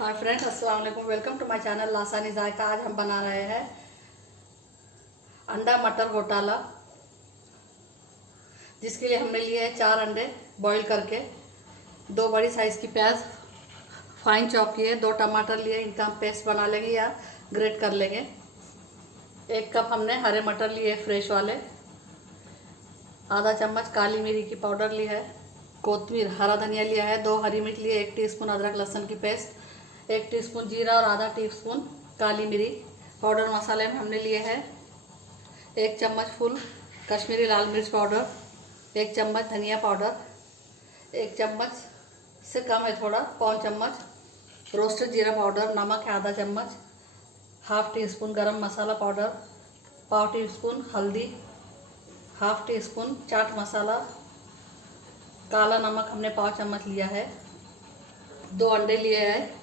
Hi friends, अस्सलाम वालेकुम। Welcome to my channel लासानी जायका। आज हम बना रहे हैं अंडा मटर घोटाला, जिसके लिए हमने लिए हैं 4 अंडे बॉईल करके, 2 बड़ी साइज़ की प्याज फाइन चॉप किए, 2 टमाटर लिए, इनका हम पेस्ट बना लेंगे या ग्रेट कर लेंगे। 1 कप हमने हरे मटर लिए फ्रेश वाले, आधा चम्मच काली मिर्च की पाउडर ली है, कोतमीर हरा धनिया लिया है, 2 हरी मिर्च लिए, 1 टीस्पून अदरक लहसुन की पेस्ट, 1 टीस्पून जीरा और आधा टीस्पून काली मिर्च पाउडर। मसाले में हमने लिए हैं 1 चम्मच फुल कश्मीरी लाल मिर्च पाउडर, 1 चम्मच धनिया पाउडर, 1 चम्मच से कम है थोड़ा, पौन चम्मच रोस्टेड जीरा पाउडर, नमक है आधा चम्मच, हाफ टी स्पून गरम मसाला पाउडर, पाव टी स्पून हल्दी, half tea spoon chaat masala, काला नमक हमने पाव चम्मच लिया है, 2 अंडे लिए हैं।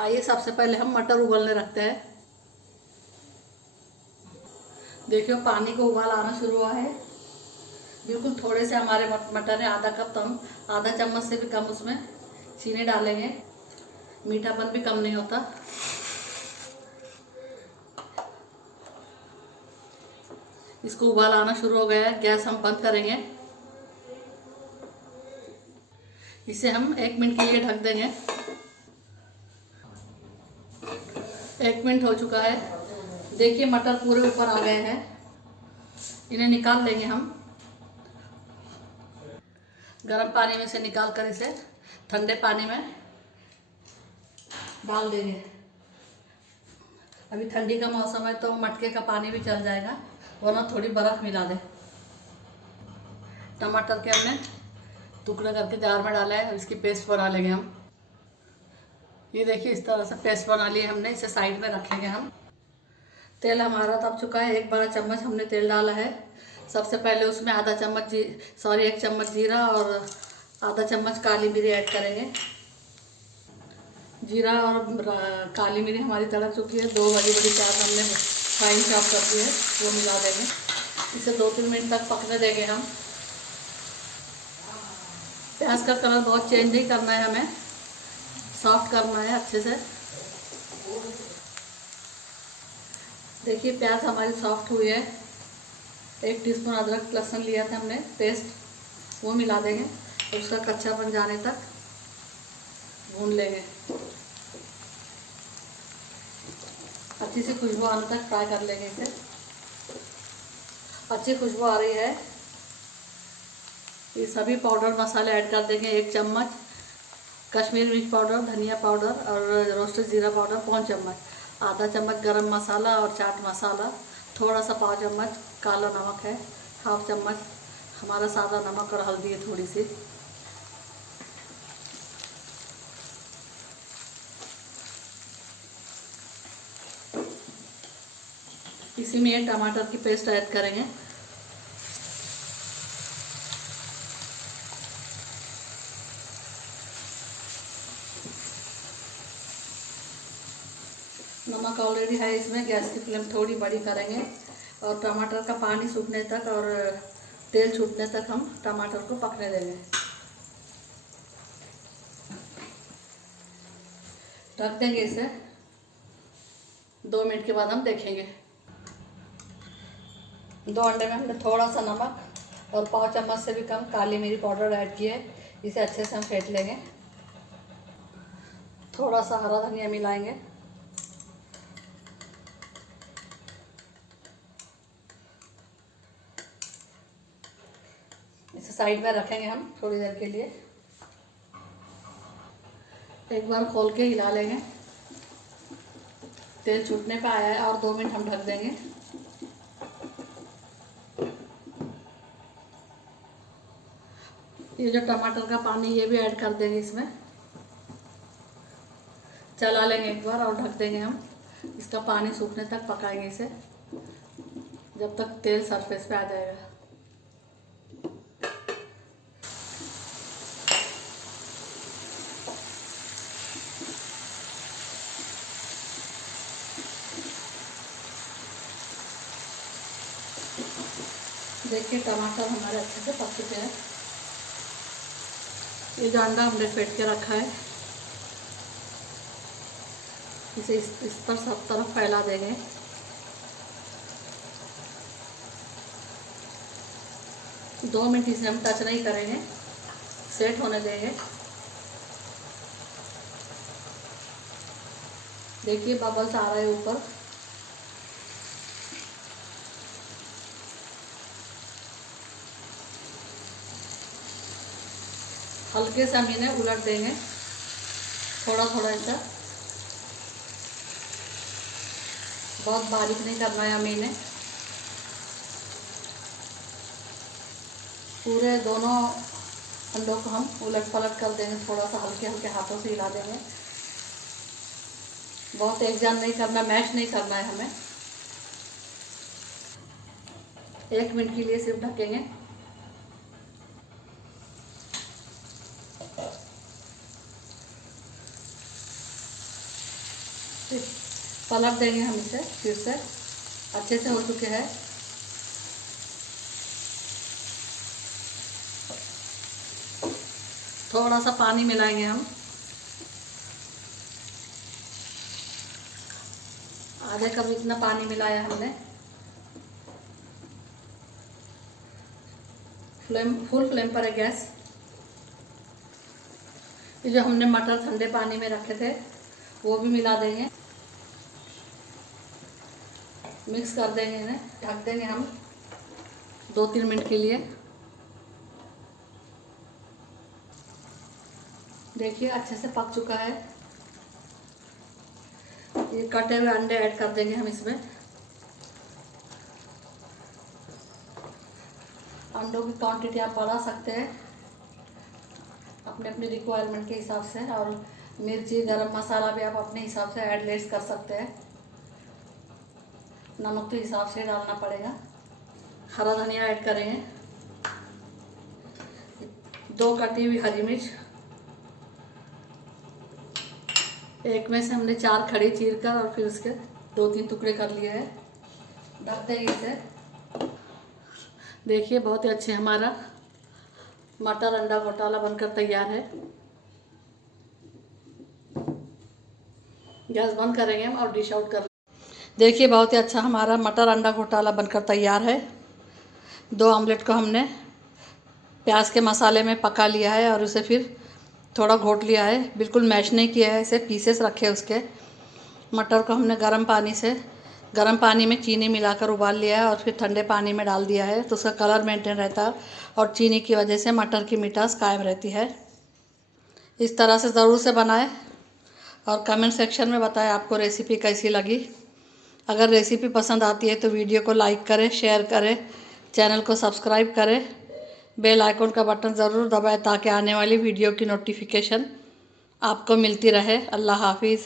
आइए सबसे पहले हम मटर उबलने रखते हैं। देखियो पानी को उबाल आना शुरू हुआ है, बिल्कुल थोड़े से हमारे मटर है, आधा कप, तो हम आधा चम्मच से भी कम उसमें चीनी डालेंगे, मीठापन भी कम नहीं होता। इसको उबाल आना शुरू हो गया है, गैस हम बंद करेंगे। इसे हम 1 मिनट के लिए ढक देंगे। 1 मिनट हो चुका है, देखिए मटर पूरे ऊपर आ गए हैं, इन्हें निकाल लेंगे हम। गर्म पानी में से निकाल कर इसे ठंडे पानी में डाल देंगे। अभी ठंडी का मौसम है तो मटके का पानी भी चल जाएगा, वरना थोड़ी बर्फ़ मिला दें। टमाटर के हमने टुकड़े करके जार में डाला है, इसकी पेस्ट बना लेंगे हम। ये देखिए इस तरह से पेस्ट बना ली हमने, इसे साइड में रखेंगे हम। तेल हमारा तप चुका है, 1 बड़ा चम्मच हमने तेल डाला है। सबसे पहले उसमें 1 चम्मच जीरा और आधा चम्मच काली मिर्च ऐड करेंगे। जीरा और काली मिर्च हमारी तड़क चुकी है, 2 बड़ी बड़ी प्याज हमने फाइन चॉप कर दी है, वो मिला देंगे। इसे 2-3 मिनट तक पकने देंगे हम। प्याज का कलर बहुत चेंज नहीं करना है हमें, सॉफ्ट करना है अच्छे से। देखिए प्याज हमारी सॉफ्ट हुई है। 1 टीस्पून अदरक लहसुन लिया था हमने पेस्ट, वो मिला देंगे, उसका कच्चापन जाने तक भून लेंगे। अच्छी सी खुशबू आने तक फ्राई कर लेंगे इसे। अच्छी खुशबू आ रही है, ये सभी पाउडर मसाले ऐड कर देंगे। 1 चम्मच कश्मीरी मिर्च पाउडर, धनिया पाउडर और रोस्टेड जीरा पाउडर पौन चम्मच, आधा चम्मच गरम मसाला और चाट मसाला, थोड़ा सा पाव चम्मच काला नमक है, हाफ चम्मच हमारा सादा नमक और हल्दी है थोड़ी सी। इसी में ये टमाटर की पेस्ट ऐड करेंगे। नमक ऑलरेडी है इसमें, गैस की फ्लेम थोड़ी बड़ी करेंगे और टमाटर का पानी सूखने तक और तेल छूटने तक हम टमाटर को पकने देंगे। ढक देंगे इसे, 2 मिनट के बाद हम देखेंगे। 2 अंडे में हमने थोड़ा सा नमक और पाव चम्मच से भी कम काली मिर्च पाउडर ऐड किए, इसे अच्छे से हम फेंट लेंगे। थोड़ा सा हरा धनिया मिलाएंगे। इसे साइड में रखेंगे हम थोड़ी देर के लिए। एक बार खोल के हिला लेंगे, तेल छूटने पे आया है, और 2 मिनट हम ढक देंगे। ये जो टमाटर का पानी ये भी ऐड कर देंगे इसमें, चला लेंगे एक बार और ढक देंगे हम। इसका पानी सूखने तक पकाएंगे इसे, जब तक तेल सरफेस पे आ जाएगा। देखिए टमाटर हमारे अच्छे से पक चुके हैं। ये जो अंडा हमने फेंट के रखा है इसे इस पर सब तरफ फैला देंगे। दो मिनट इसे हम टच नहीं करेंगे, सेट होने देंगे। देखिए बबल्स आ रहे हैं ऊपर। हल्के से हम इन्हें उलट देंगे, थोड़ा थोड़ा ऐसा, बहुत बारीक नहीं करना है हमें इन्हें। पूरे दोनों अंडों को हम उलट पलट कर देंगे, थोड़ा सा हल्के हल्के हाथों से हिला देंगे। बहुत एक जान नहीं करना, मैश नहीं करना है हमें। 1 मिनट के लिए सिर्फ ढकेंगे। पलट देंगे हम इसे फिर से। अच्छे से हो चुके हैं। थोड़ा सा पानी मिलाएंगे हम, आधे कप इतना पानी मिलाया हमने। फुल फ्लेम पर है गैस। ये जो हमने मटर ठंडे पानी में रखे थे वो भी मिला देंगे, मिक्स कर देंगे इन्हें। ढक देंगे हम 2-3 मिनट के लिए। देखिए अच्छे से पक चुका है। ये कटे हुए अंडे ऐड कर देंगे हम इसमें। अंडों की क्वांटिटी आप बढ़ा सकते हैं अपने अपने रिक्वायरमेंट के हिसाब से, और मिर्ची गरम मसाला भी आप अपने हिसाब से ऐड लेस कर सकते हैं। नमक तो हिसाब से डालना पड़ेगा। हरा धनिया ऐड करेंगे, 2 कटी हुई हरी मिर्च, एक में से हमने 4 खड़ी चीर कर और फिर उसके 2-3 टुकड़े कर लिए हैं। ढक देंगे इसे। देखिए बहुत ही अच्छे हमारा मटर अंडा घोटाला बनकर तैयार है। गैस बंद करेंगे हम और डिश आउट कर। देखिए बहुत ही अच्छा हमारा मटर अंडा घोटाला बनकर तैयार है। 2 ऑमलेट को हमने प्याज के मसाले में पका लिया है और उसे फिर थोड़ा घोट लिया है, बिल्कुल मैश नहीं किया है, इसे पीसेस रखे उसके। मटर को हमने गर्म पानी में चीनी मिलाकर उबाल लिया है और फिर ठंडे पानी में डाल दिया है, तो उसका कलर मेंटेन रहता है और चीनी की वजह से मटर की मिठास कायम रहती है। इस तरह से ज़रूर से बनाएं और कमेंट सेक्शन में बताएं आपको रेसिपी कैसी लगी। अगर रेसिपी पसंद आती है तो वीडियो को लाइक करें, शेयर करें, चैनल को सब्सक्राइब करें, बेल आइकन का बटन ज़रूर दबाएं ताकि आने वाली वीडियो की नोटिफिकेशन आपको मिलती रहे। अल्लाह हाफिज़।